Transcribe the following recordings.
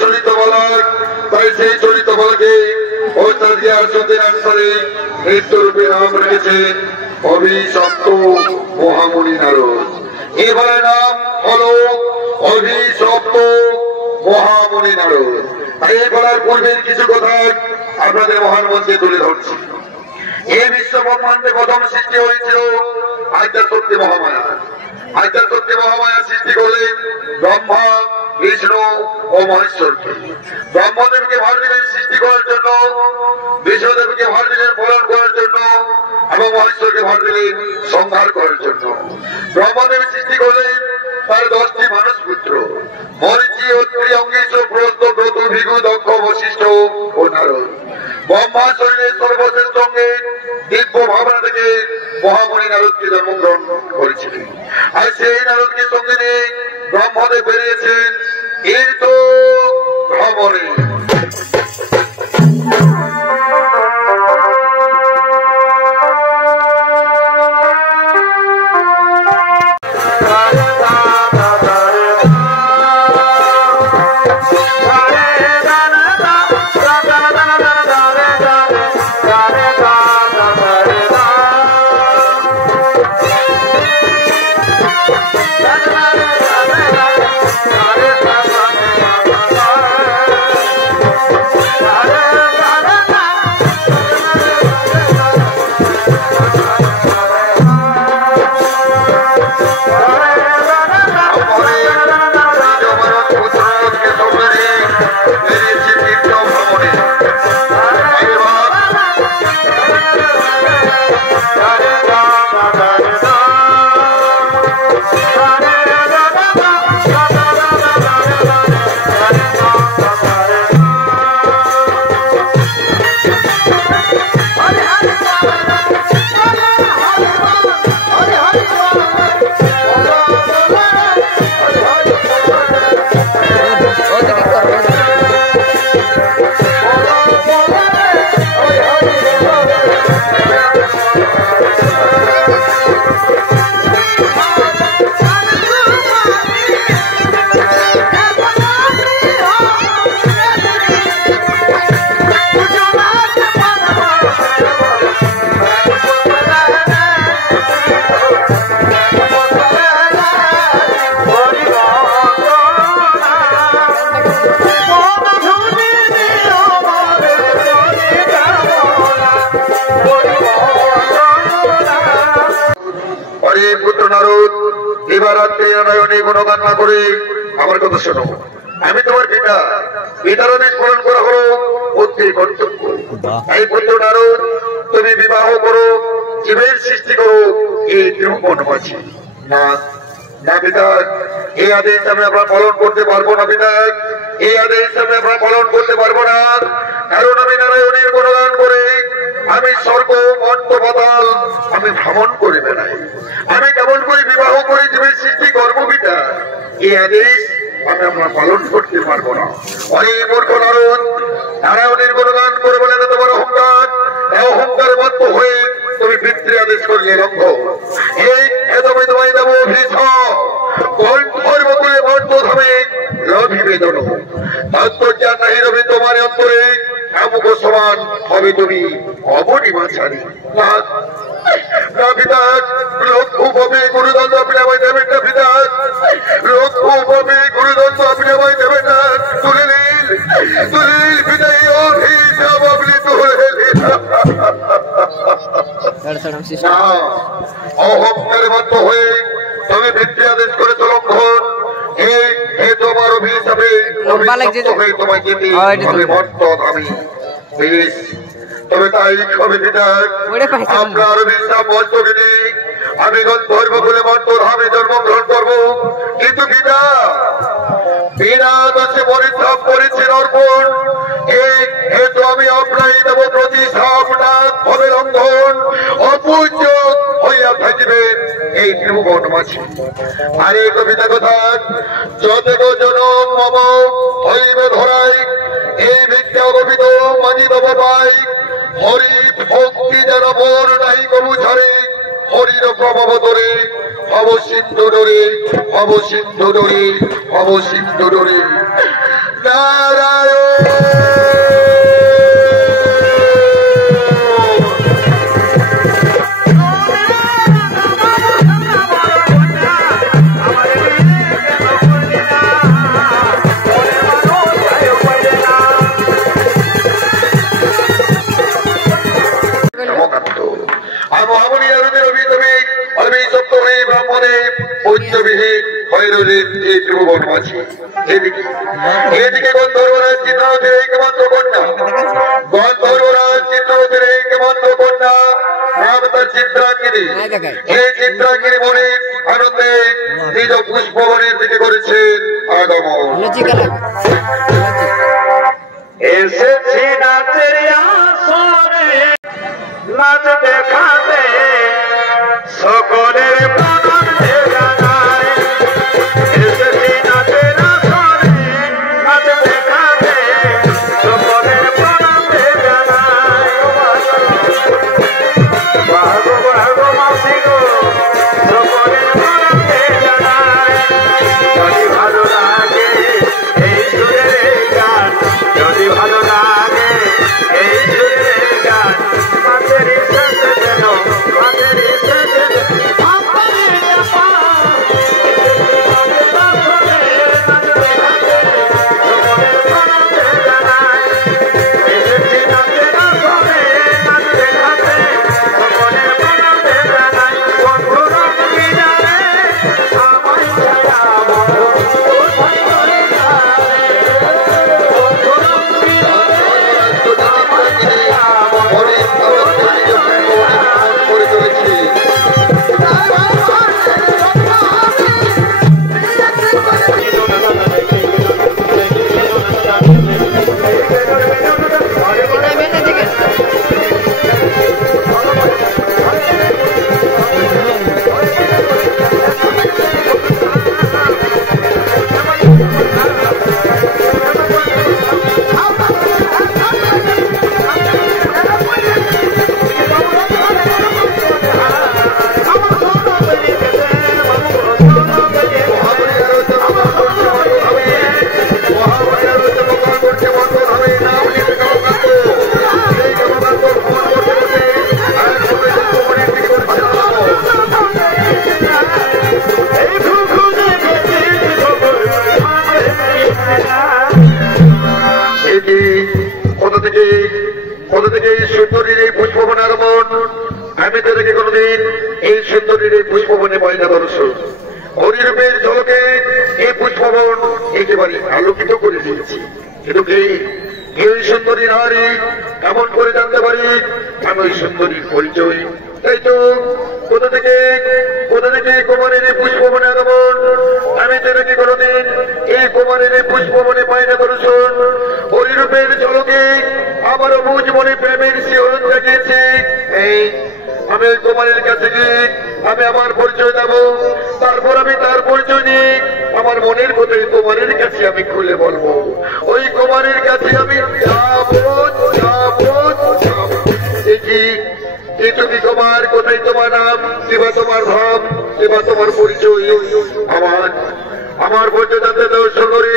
চলিত বলক, তাই সেই চলিত বলকে মৃত্যুরূপে নাম রেখেছে অভিশপ্ত মহামুনি নারদ। এবারে নাম হলো অভিশপ্ত মহামুনি নারদ। তাই এই বলার পূর্বের কিছু কথা আপনাদের মহান মঞ্চে তুলে ধরছি। এই বিশ্ব ব্রহ্মাণ্ডে প্রথম সৃষ্টি হয়েছিল আদ্যাশক্তি মহামায়া। আদ্যাশক্তি মহামায়া সৃষ্টি করলেন ব্রহ্মা, বিষ্ণু ও মহেশ্বরকে। ব্রহ্মদেবকে ভার দিলেন সৃষ্টি করার জন্য, বিষ্ণুদেবকে ভার দিলেন পালন করার জন্য এবং মহেশ্বরকে ভার দিলেন সংহার করার জন্য। ব্রহ্মদেব সৃষ্টি করলেন তার 10টি মানুষ পুত্র, মরিচি, অত্রি, অঙ্গীশ, প্রস্ত, ব্রত, ভিগু, দক্ষ, বশিষ্ঠ ও নারদ। ব্রহ্মা শরীরের সর্বশ্রেষ্ঠ অঙ্গে দিব্য ভাবনা থেকে মহামুনি নারদকে জন্মগ্রহণ করেছিলেন। আর সেই নারদকে সঙ্গে নিয়ে ব্রহ্মদেব বেরিয়েছেন তীর্থ ভ্রমণে। এবার গুণগান না করে আমার কথা শোনো। আমি তোমার পিতা, পিতার আদেশ পালন করা হলো পুত্রের কর্তব্য। এই পুত্র নারদ, তুমি বিবাহ করো, জীবের সৃষ্টি করো এই ত্রিভুবনবাসী। না না পিতা, এই আদেশ আমি আপনার পালন করতে পারবো না পিতা, এই আদেশ আমি আপনার পালন করতে পারবো না। কারণ আমি নারায়ণের গুণগান করে আমি স্বর্গ মর্ত পাতাল আমি ভ্রমণ করে বেড়াই। আমি কেমন করে বিবাহ করে জীবের সৃষ্টি করবো পিতা? এই আদেশ আমি আপনার পালন করতে পারবো না। অনেক মূর্খ নারদ, নারায়ণের গুণগান করে বলে তোমার অহংকার, অহংকার মত হয়ে তুমি পিতৃ আদেশ করলে লঙ্ঘ। এই তুমি তোমায় দেবো অভিশাপ, কণ্ঠর বকুলে মর্ত ধামে লভিবে জন। তত্ত্বজ্ঞান নাহি রবি তোমার অন্তরে, কামুক সমান হবে তুমি অবনিমাচারী। না পিতা, লক্ষ্য পাবে গুরুদণ্ড আপনি আমায় দেবেন না পিতা, লক্ষ্য পাবে গুরুদণ্ড আপনি আমায় দেবেন না। তুলে নিন, তুলে নিন পিতা, এই অভিশাপ আপনি তুলে নিন। অহংকারে বাধ্য হয়ে তুমি পিতৃ আদেশ করেছো লঙ্ঘন। এই তোমার অভিশাপে হয়ে তোমায় যেতে হবে মর্ত ধামে। বেশ, তবে তাই হবে পিতা, আপনার অভিশাপ মস্তকে নিয়ে আমি গন্ধর্ব বলে মর্ত ধামে জন্মগ্রহণ করবো। কিন্তু পিতা, বিনা দোষে পরিশ্রম করেছেন অর্পণ, এই তো আমি আপনাই দেব প্রতিশাপ। না হবে লঙ্ঘন, অপূজ্য হইয়া থাকিবেন এই ত্রিভুবনবাসী। আর এই কবিতা কথা, যত জনম মম হইবে ধরাই, এই ভিক্ষা কবিত মানি দেব পাই। হরি ভক্তি যেন মন নাহি কবু ঝরে, হরির প্রভাব ধরে ভব সিন্ধু ডরে, ভব সিন্ধু ডরে, ভব সিন্ধু ডরে। এদিকে গন্ধর্বরাজ চিত্ররথের একমাত্র কন্যা গন্ধর্বরাজ চিত্ররথের একমাত্র কন্যা নাম তার চিত্রাঙ্গিনী। এই চিত্রাঙ্গিনী মনে আনন্দে নিজ পুষ্পবনের দিকে করেছেন আগমন। এসেছি নাচের আসরে নাচ দেখাতে সকলের প্রাণ জানায়। এসেছি নাচের আসরে নাচ দেখাতে সকলের প্রাণ জানায়। বাগো বাগো মাসি গো সকলের প্রাণ জানায়। যদি ভালো লাগে এই সুরের গান, যদি ভালো লাগে এই সুরের গান, মাঝের সাথে যেন মাঝের সাথে কোথা থেকে এই সুন্দরীর এই পুষ্পবনের মন। আমি তো দেখি কোনোদিন এই সুন্দরীর এই পুষ্পবনে ময়না দর্শন হরিরূপের ঝলকে এই পুষ্পবন একেবারে আলোকিত করে দিয়েছি। কিন্তু এই সুন্দরী নারী এমন করে জানতে পারি আমি ওই সুন্দরীর পরিচয়। তাই তো কোথা থেকে কুমারের এই পুষ্পবনে আগমন। আমি তো দেখি কোনোদিন এই কুমারের এই পুষ্পবনে ময়না দর্শন হরিরূপের ঝলকে আমারও বুঝ মনে প্রেমের শিহরণ জাগিয়েছে। আমি ওই কুমারের কাছে গিয়ে আমি আমার পরিচয় দেব, তারপর আমি তার পরিচয় নিয়ে আমার মনের কথাই কুমারের কাছে আমি খুলে বলবো। ওই কুমারের কাছে আমি তুমি কুমার, কোথায় তোমার নাম, কিবা তোমার ধাম, কিবা তোমার পরিচয়। আমার পরিচয় জানতে দাও সুন্দরী,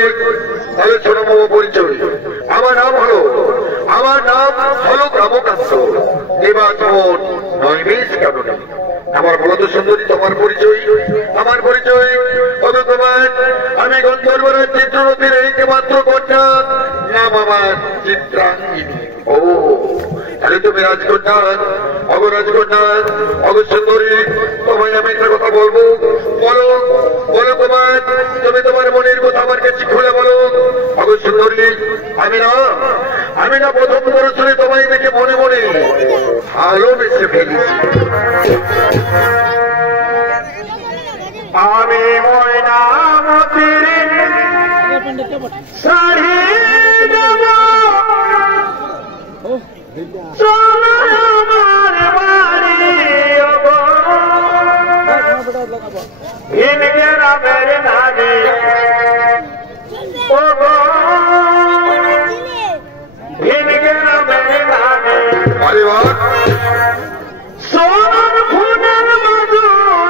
তাহলে শোনো মম পরিচয়। আমার নাম হলো গ্রামকান্ত, এবার তোমার নৈবেশ কেন। আমার বলো তো সুন্দরী তোমার পরিচয়। আমার পরিচয় হলো তোমার আমি গন্ধর্বরাজ চিত্ররথের একমাত্র কন্যা, নাম আমার চিত্রাঙ্গিনী। ও তাহলে তুমি রাজকন্যা, অগরাজকন্যা, অগসুন্দরী। তোমায় আমি একটা কথা বলবো, বলো বলো তোমার, তুমি তোমার মনের কথা আমার কাছে খুলে বলো। অগসুন্দরী আমি না প্রথম দর্শনে তোমায় দেখে মনে মনে ভালোবেসে ফেলেছি। আমি ময়নামতির শাড়ি দেব, আমার বাড়ি গ্রামের নারী সোনার ফুলের মধু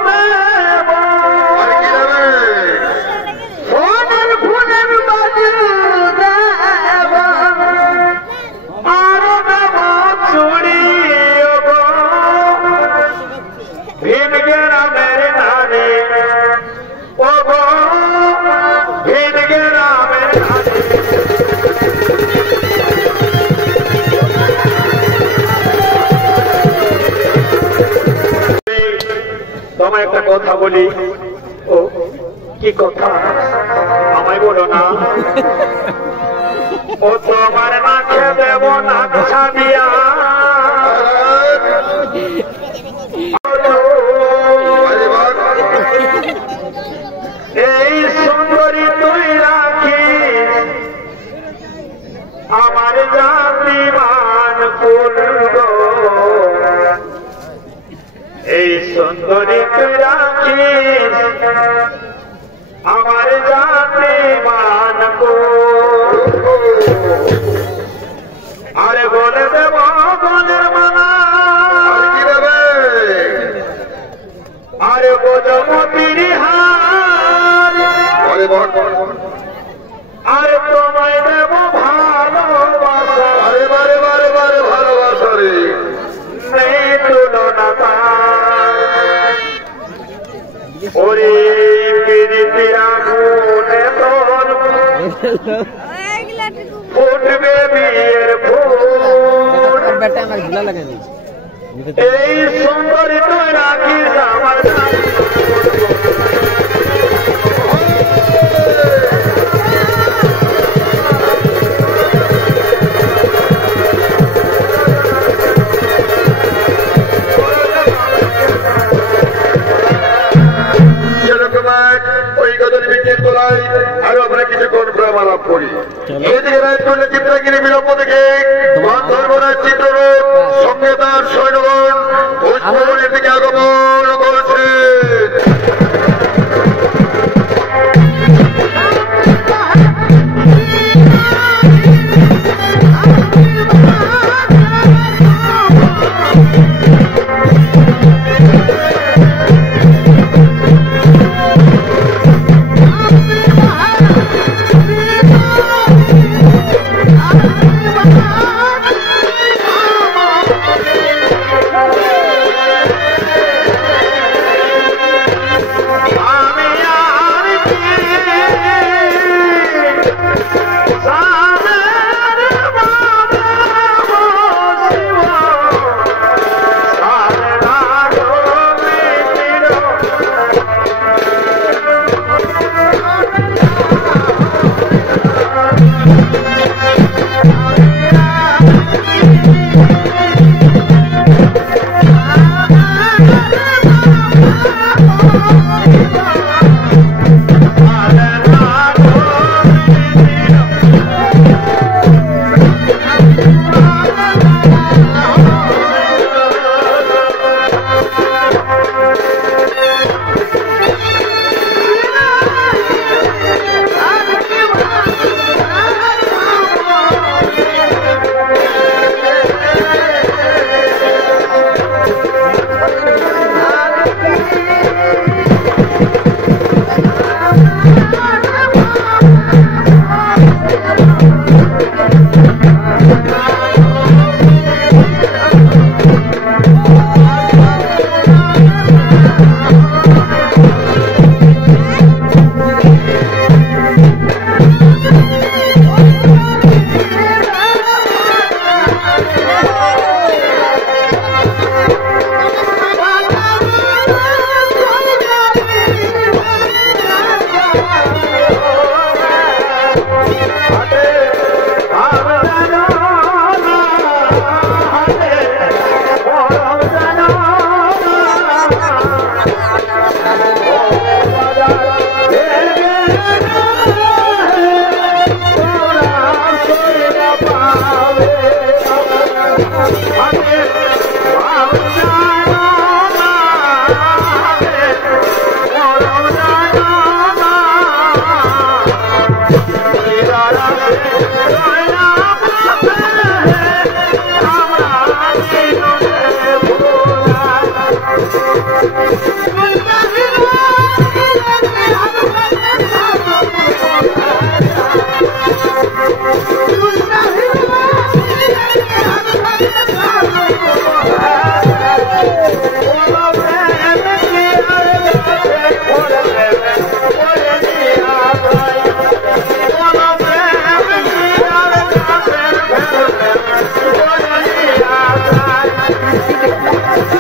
দেব, সোনার ফুলের মধু দেব। তোমায় একটা কথা বলি। ও কি কথা? আমায় বলো না। ও তোমার নাকে দেব না ছাবিয়া, এই সুন্দরী তুই রাখিস আমার জাতিমান করব, এই সুন্দরী তুই রাখিস আমার জাতিমান করব। আরে বলে দেব বনের মানা, আরে বোঝমতির হার, আরে তোমায় দেব ভালোবাসা, আরে বারে বারে বারে ভালোবাসা রে নেই তুলনা তার। ওরে প্রীতির আগুনে তোর ফুটবে বিয়ের ফুল, এই সুন্দরী তুই রাখিস আমার আরো আমরা কিছুক্ষণ প্রেম আলাপ করি। এদিকে রায় করলে চিত্রাগিরি বিলম্ব থেকে ধর্মরাজ চিত্ররূপ সঙ্গে তার সৈন্যগণ ভোজপুরের দিকে আগমন করেছে।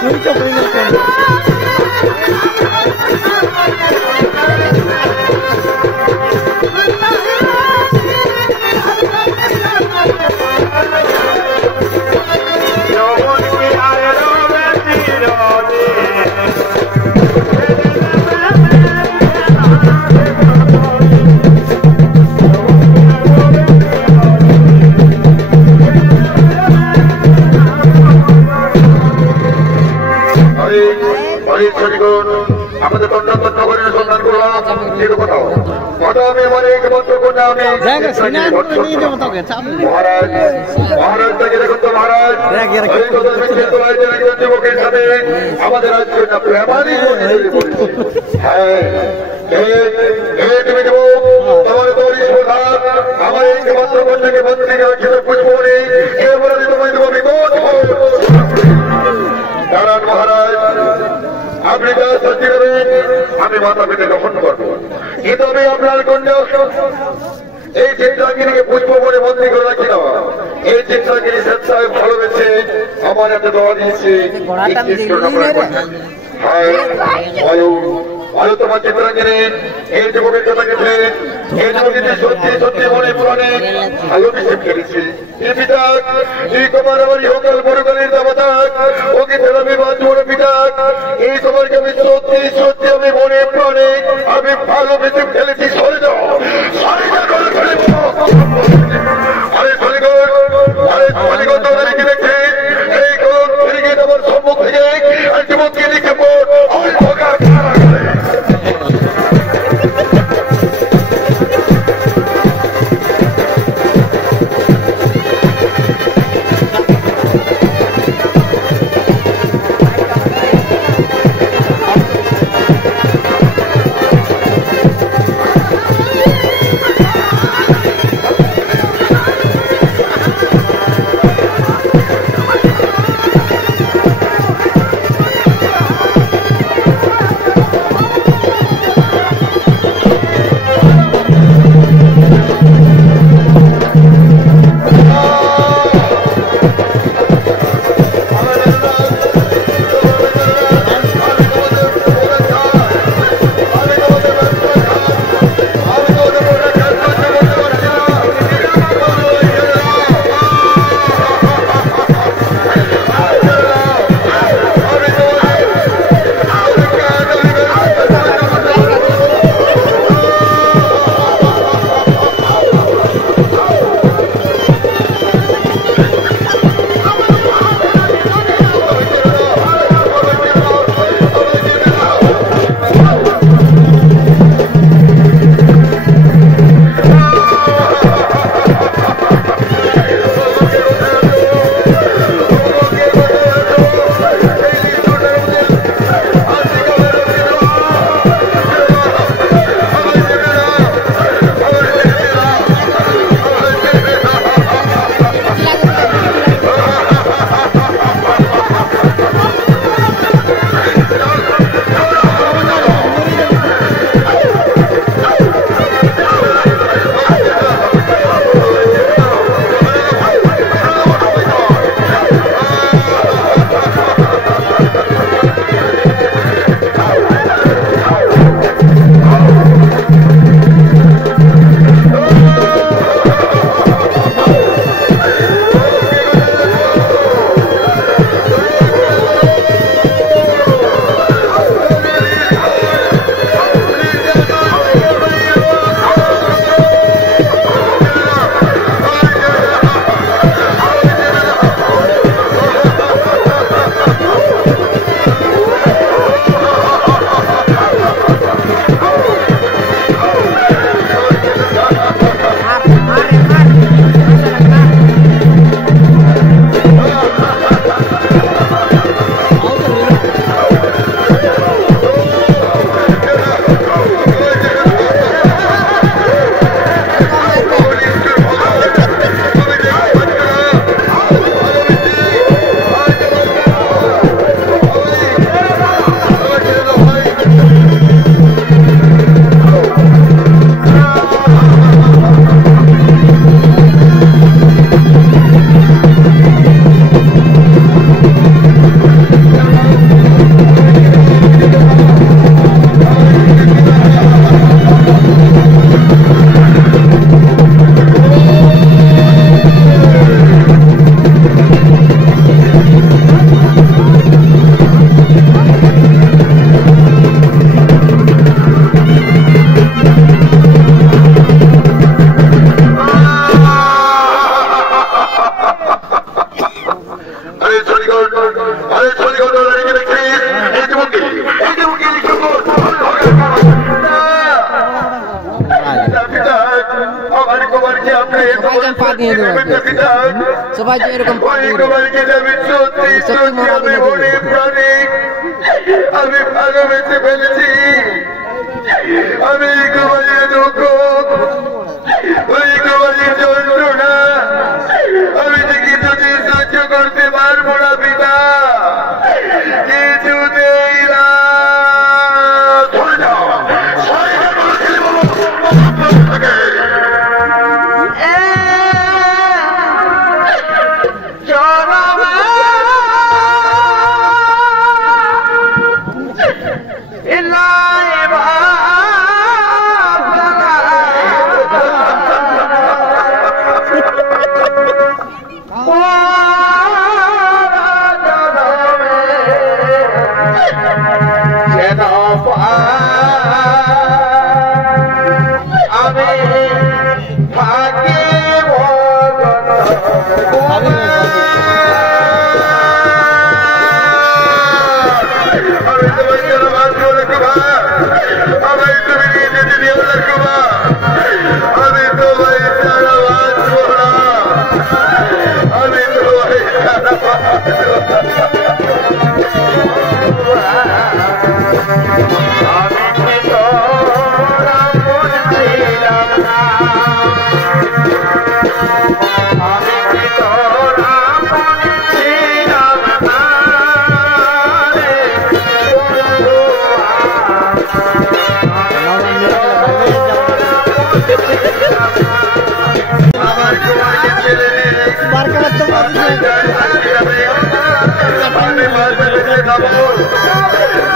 Muito obrigado. আমাদের তন্ন তন্ন করে সন্ধান করলাম কিন্তু কোথাও আমি আমার একমাত্র কন্যা আমি মহারাজ মহারাজ তাকে দেখুন তো মহারাজ এই কথা মিছিল তোলায় যে একজন যুবকের সাথে আমাদের আজকে না প্রেমাদি হ্যাঁ তুমি যুবক তোমার দৌড়ি প্রধান আমার একমাত্র কন্যাকে বন্দী রাখতে বুঝবো নেই এরপরে তোমায় দেবো বিপদ দাঁড়ান মহারাজ আপনি যা শাস্তি দেবেন আমি মাথা পেতে গ্রহণ করবো কিন্তু আমি আপনার কন্যা এই চিত্রাঙ্গিনীকে পুষ্প করে বন্দী করে রাখি না এই চিত্রাঙ্গিনী স্বেচ্ছায় ভালোবেসে আমার এত দেওয়া দিয়েছে তোমার চিত্রাঙ্গিনী এই যুবকের কথা গেছে এই যুবকীতে সত্যি সত্যি মনে পুরাণে ভালো বিশেষ খেলেছি এই তোমার আমার ইহকাল বড়কালের দেবতা ওকে আমি বাঁচবো পিতা এই তোমাকে আমি সত্যি সত্যি আমি মনে প্রাণে আমি ভালো বেশি খেলেছি সরে যাও করে ফেলব আরে সরিগর আরে সরিগর তোদেরকে দেখে এই কোন ফিরিগিয়ে আমার সম্মুখ থেকে আর যুবককে লিখে পড় এরকম পা দিয়ে দেবো সবাই যে এরকম পা দিয়ে দেবো আমি ভালোবেসে ফেলেছি আমি কুমারীর দুঃখ ওই কুমারীর যন্ত্রণা আমি যে কিছুদিন সহ্য করতে পারবো না পিতা কিছুতেই না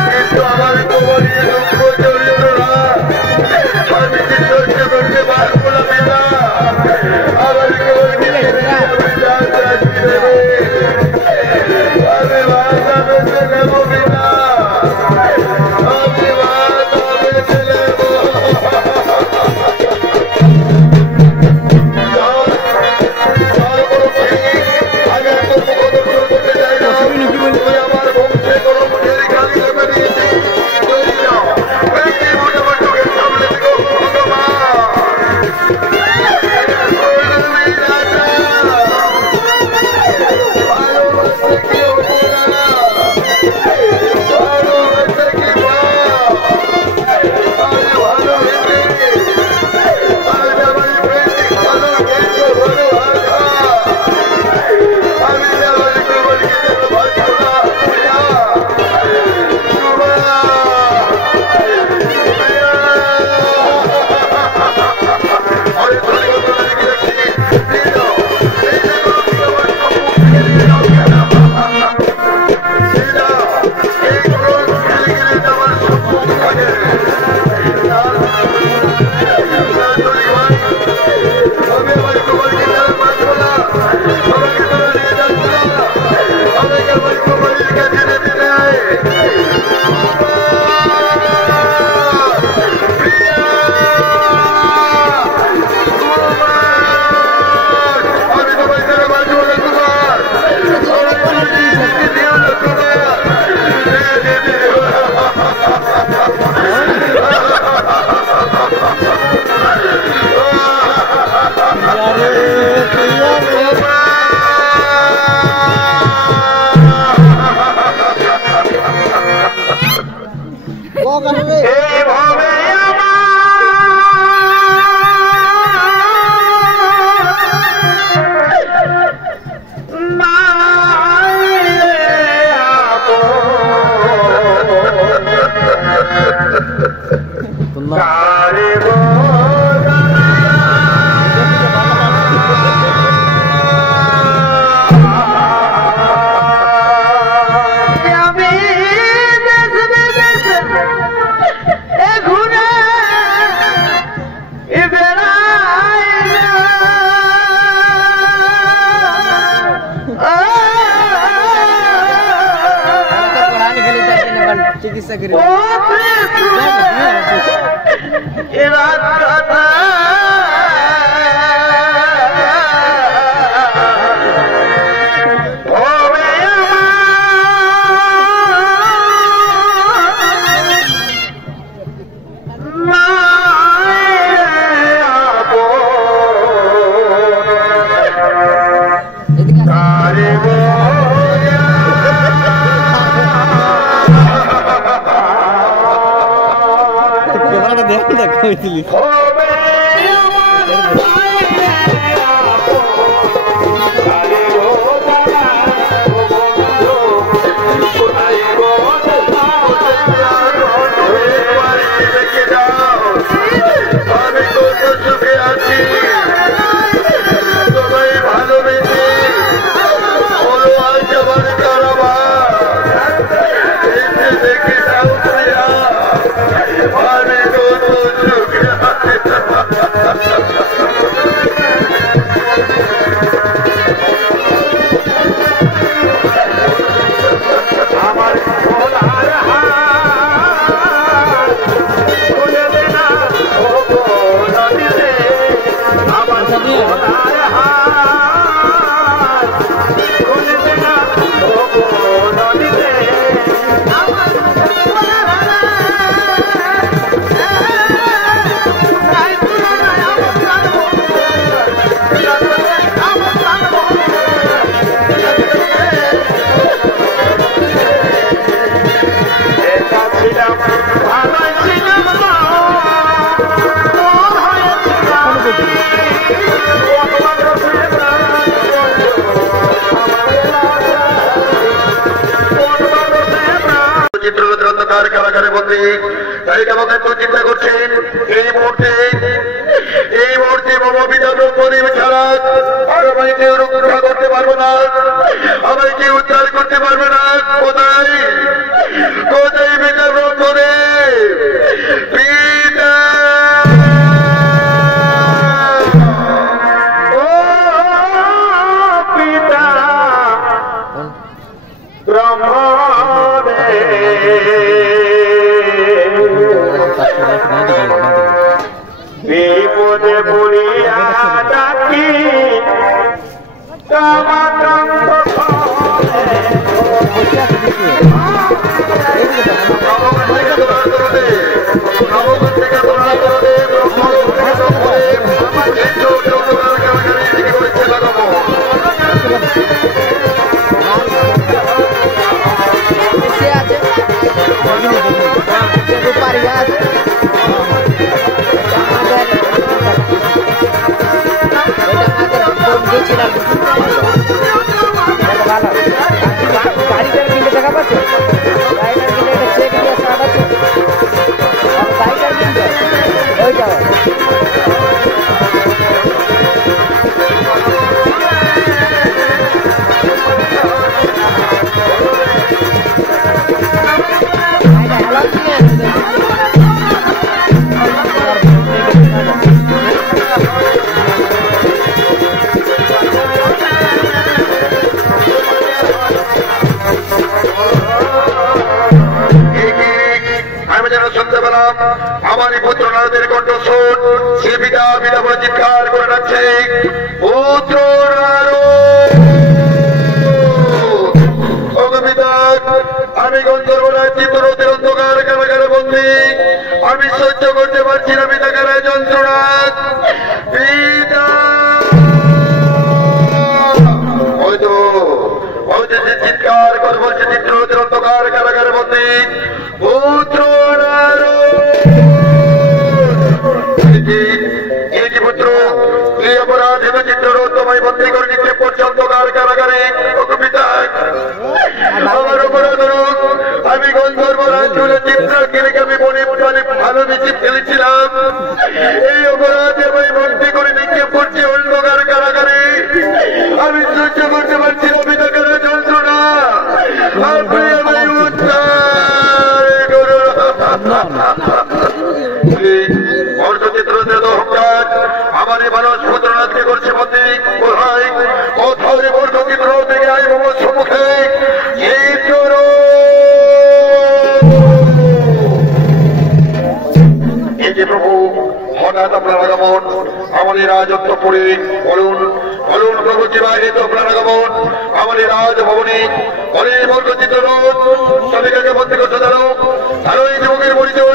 কিন্তু আমার কুমারীর দুঃখ চরিত্ররা আমি যে সহ্য করতে পারবো না পিতা আমার কুমারীকে আমি জানতে দেবে আমি বাধা বেঁচে নেব পিতা আমি বাধা বেঁচে নেব चिकित्सा करें হবে আমি কত সুখে আছি তোমায় ভালোবেসে বলো আজ আমার কারাবার দেখে যাও প্রিয়া আমি কত সুখে আছি আমার সোনার হাত খুলে দে না ও নদীতে আমার সোনার হাত খুলে দে না ও নদীতে আমার কারাগারে বন্দী তাই কেমন চিন্তা করছেন এই মুহূর্তে বাবা পিতা ব্রহ্মদেব ছাড়া আর আমায় কেউ রক্ষা করতে পারবো না আমায় কেউ উদ্ধার করতে পারবে না কোথায় কোথায় পিতা ব্রহ্মদেব পিতা ও পিতা বিপদে পড়িয়া ডাকি আমারই পুত্র নারদের কণ্ঠস্বর সে পিতা পিতা বলে চিৎকার করে রাখছে পুত্র আমি গন্ধর্বরাজ চিত্ররথের অন্ধকার কারাগারে বন্দী আমি সহ্য করতে পারছি না পিতা কারায় যন্ত্রণা পিতা হয়তো হয়তো যে চিৎকার করে বলছে চিত্ররথের অন্ধকার কারাগারে বন্দী পুত্র পুত্র এই অপরাধ হেতু চিত্ররথ তোমায় বন্দী করে নিক্ষেপ করছে অন্ধকার কারাগারে আমার অপরাধ আমি গন্ধর্বরাজ চিত্রকে আমি মনে প্রাণে ভালোবেসে ফেলেছিলাম এই অপরাধে আমায় বন্দী করে নিক্ষেপ করছে অন্ধকার কারাগারে আমি সহ্য করতে পারছি না পিতা কারা যন্ত্রণা আপনি আমায় উদ্ধার করুন অহংকার আমার এই মানুষ পুত্রনাথকে করছে বন্দী কোথায় কোথাও চিত্র থেকে আই বাবার সম্মুখে এই যে প্রভু হঠাৎ আপনার আগমন আমাদের রাজত্বপুরে বলুন বলুন প্রভু চিবাহিত আপনার আগমন আমাদের রাজভবনে অনেক বর্গ চিত্র সবাইকে বন্দী করতে দাঁড়ো আরো এই যুবকের পরিচয়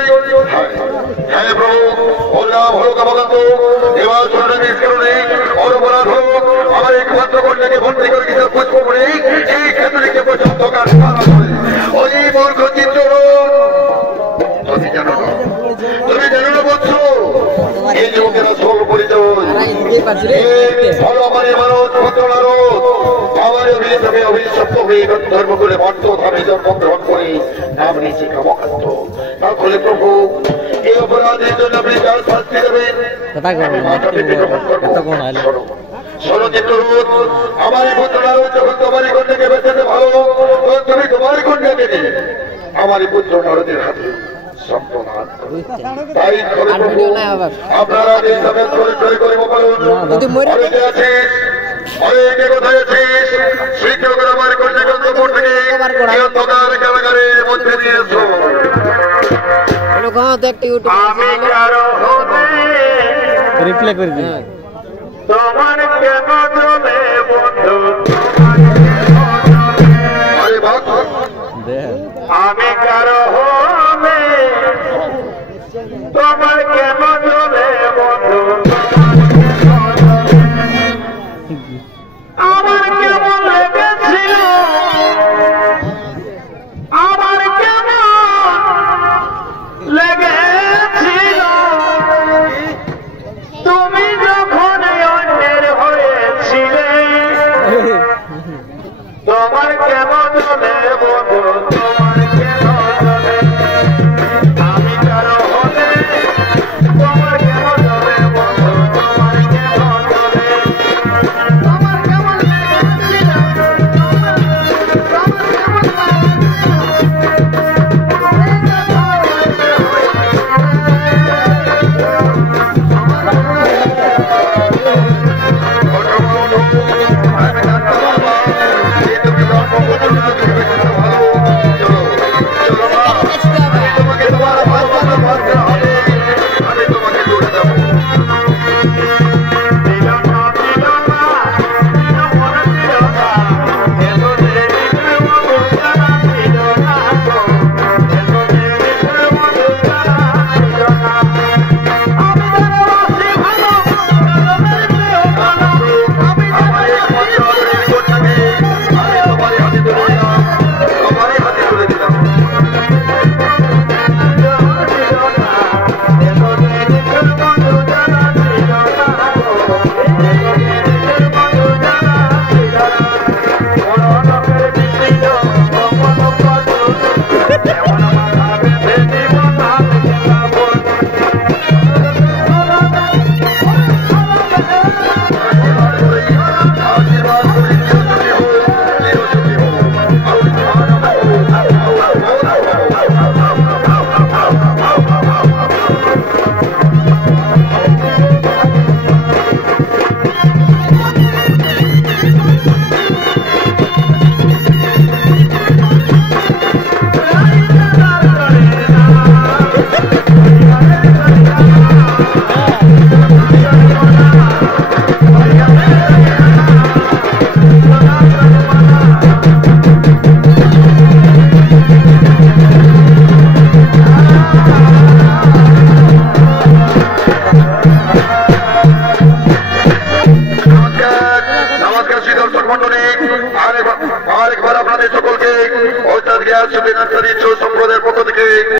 হ্যাঁ প্রভু ওর নাম হলো কামাকান্ত এবার শুনানির কারণে অপরাধ হোক আমার একমাত্র কন্যাকে বন্দী করে কিছু পুষ্প পড়ে এই ক্ষেত্রে পর্যন্ত কাজ করা হয় ওই বর্গ চিত্র তুমি জানো না বলছো আমার মানব পুত্র আমার অভিযোগে অভিশপ্ত হয়ে ধর্ম করে বর্ত ধর্মে জন্মগ্রহণ করে নাম নিয়েছি কামকান্ত। তাহলে প্রভু এই অপরাধের জন্য আপনি যার শাস্তি দেবেন শোনো চিত্ররূপ, আমার এই পুত্র নারদ যখন তোমারই কন্যাকে বেঁচেতে ভালো তখন তুমি তোমার কন্যাকে নিয়ে আমার এই পুত্র নারদের হাতে সম্প্রদান করো। তাই আপনারা এইভাবে করে করে অনেকে আছিস, অনেকে কোথায় আছিস, শীঘ্র করে আমার কন্যাকে অন্তপুর থেকে এই অন্ধকার কারাগারের মধ্যে নিয়ে এসো। আমি কারো হবে রিপ্লাই করে দিন। তোমার কেন চলে বন্ধু, আরে ভক্ত আমি কারো হবে তোমার কেন চলে বন্ধু, আমার কেমন লেগেছিল, আমার কেমন লেগেছিল তুমি যখন অন্যের হয়েছিলে, তোমার কেমন চলে বন্ধু, তোমার কেন চলে, আমি কারো হলে তোমার কেমন চলে বন্ধু, তোমার কেন চলে, আমার কেমন লেগেছিল, আরেকবার আপনাদের সকলকে ঐতিহাসিক সম্প্রদায়ের পক্ষ থেকে